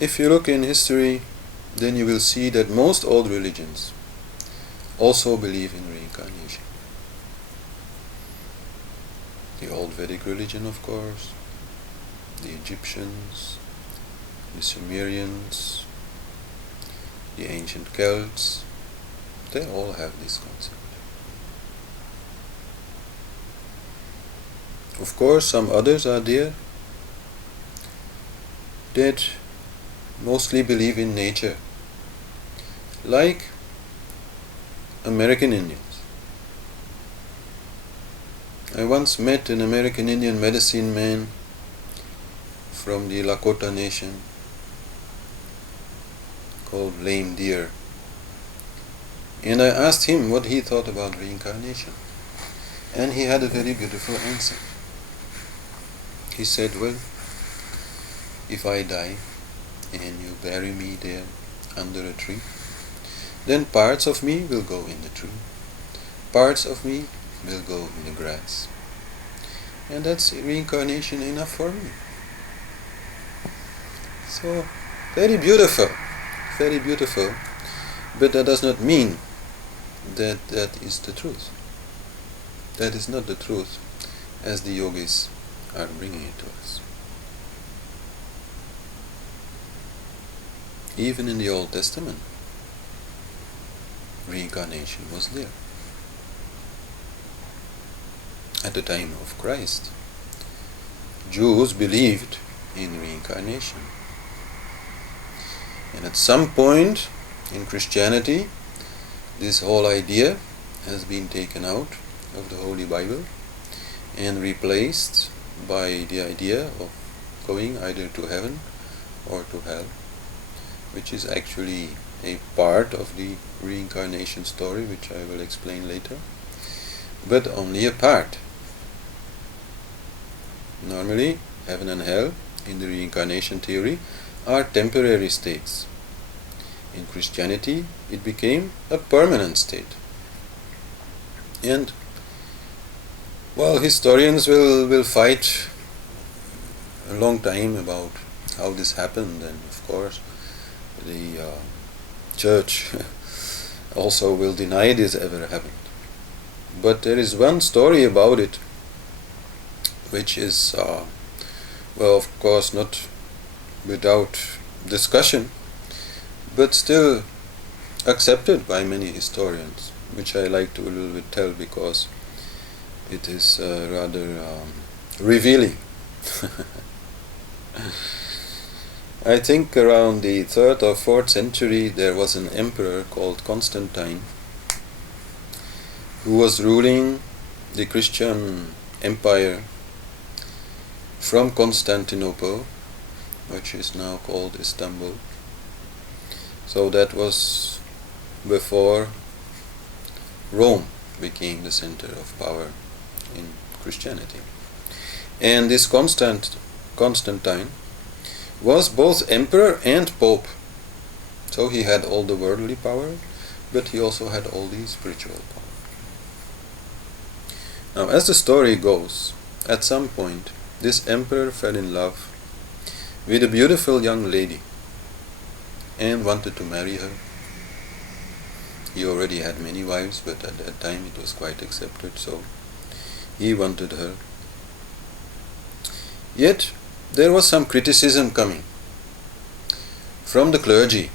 if you look in history, then you will see that most old religions also believe in reincarnation. The old Vedic religion, of course, the Egyptians, the Sumerians, the ancient Celts, they all have this concept. Of course, some others are there that mostly believe in nature, like American Indians. I once met an American Indian medicine man from the Lakota nation called Lame Deer, and I asked him what he thought about reincarnation, and he had a very beautiful answer. He said, well, if I die and you bury me there under a tree, then parts of me will go in the tree, parts of me will go in the grass, and that's reincarnation enough for me. So, very beautiful, but that does not mean that that is the truth. That is not the truth as the yogis are bringing it to us. Even in the Old Testament, reincarnation was there. At the time of Christ, Jews believed in reincarnation. And at some point in Christianity, this whole idea has been taken out of the Holy Bible and replaced by the idea of going either to heaven or to hell, which is actually a part of the reincarnation story, which I will explain later, but only a part. Normally, heaven and hell in the reincarnation theory are temporary states. In Christianity, it became a permanent state. And, well, historians will fight a long time about how this happened, and of course, the church also will deny this ever happened. But there is one story about it, which is, well, of course, not without discussion, but still accepted by many historians, which I like to a little bit tell because it is rather revealing. I think around the 3rd or 4th century there was an emperor called Constantine who was ruling the Christian empire from Constantinople, which is now called Istanbul. So that was before Rome became the center of power in Christianity. And this Constantine was both emperor and pope. So he had all the worldly power, but he also had all the spiritual power. Now, as the story goes, at some point, this emperor fell in love with a beautiful young lady and wanted to marry her. He already had many wives, but at that time it was quite accepted, so he wanted her. Yet there was some criticism coming from the clergy,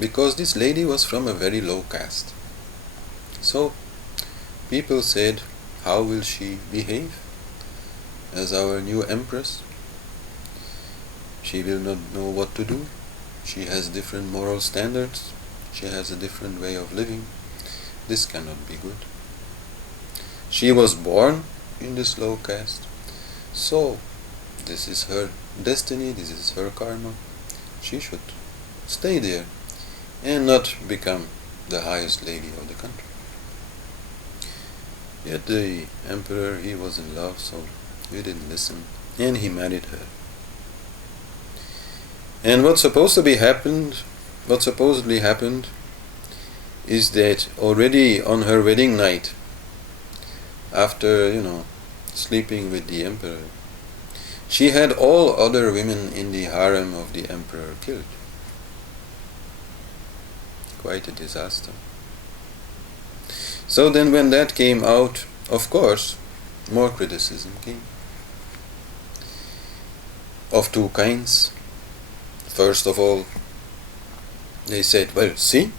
because this lady was from a very low caste. So people said, how will she behave as our new empress? She will not know what to do. She has different moral standards. She has a different way of living. This cannot be good. She was born in this low caste. So, this is her destiny, this is her karma. She should stay there and not become the highest lady of the country. Yet the emperor, he was in love, so he didn't listen, and he married her. And what supposedly happened is that already on her wedding night, after, sleeping with the emperor, she had all other women in the harem of the emperor killed. Quite a disaster. So then when that came out, of course, more criticism came. Of two kinds. First of all, they said, well, see,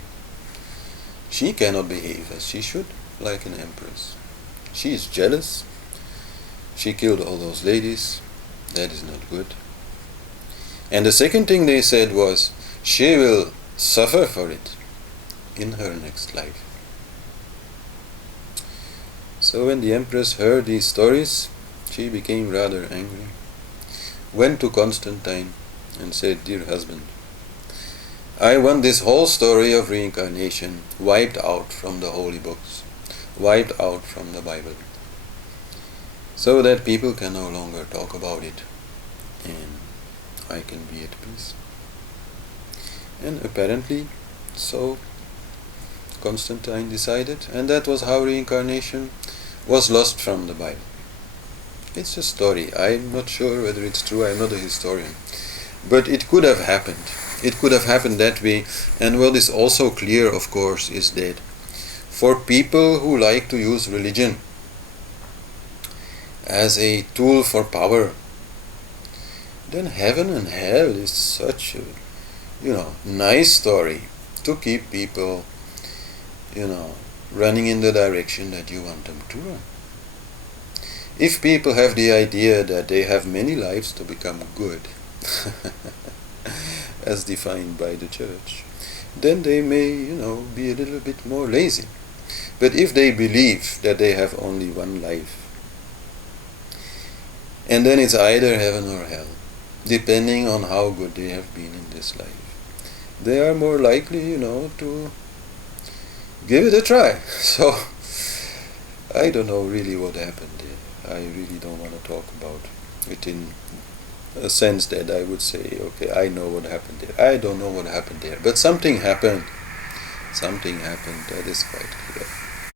she cannot behave as she should, like an empress. She is jealous. She killed all those ladies. That is not good. And the second thing they said was, she will suffer for it in her next life. So when the empress heard these stories, she became rather angry, went to Constantine and said, dear husband, I want this whole story of reincarnation wiped out from the holy books, wiped out from the Bible, so that people can no longer talk about it and I can be at peace. And apparently, so Constantine decided, and that was how reincarnation was lost from the Bible. It's a story. I'm not sure whether it's true. I'm not a historian. But it could have happened. It could have happened that way. And what is also clear, of course, is that for people who like to use religion as a tool for power, then heaven and hell is such a, nice story to keep people, running in the direction that you want them to run. If people have the idea that they have many lives to become good, as defined by the church, then they may, be a little bit more lazy. But if they believe that they have only one life, and then it's either heaven or hell, depending on how good they have been in this life, they are more likely, to give it a try. So, I don't know really what happened there. I really don't want to talk about it in a sense that I would say, okay, I know what happened there. I don't know what happened there. But something happened. Something happened, that is quite clear.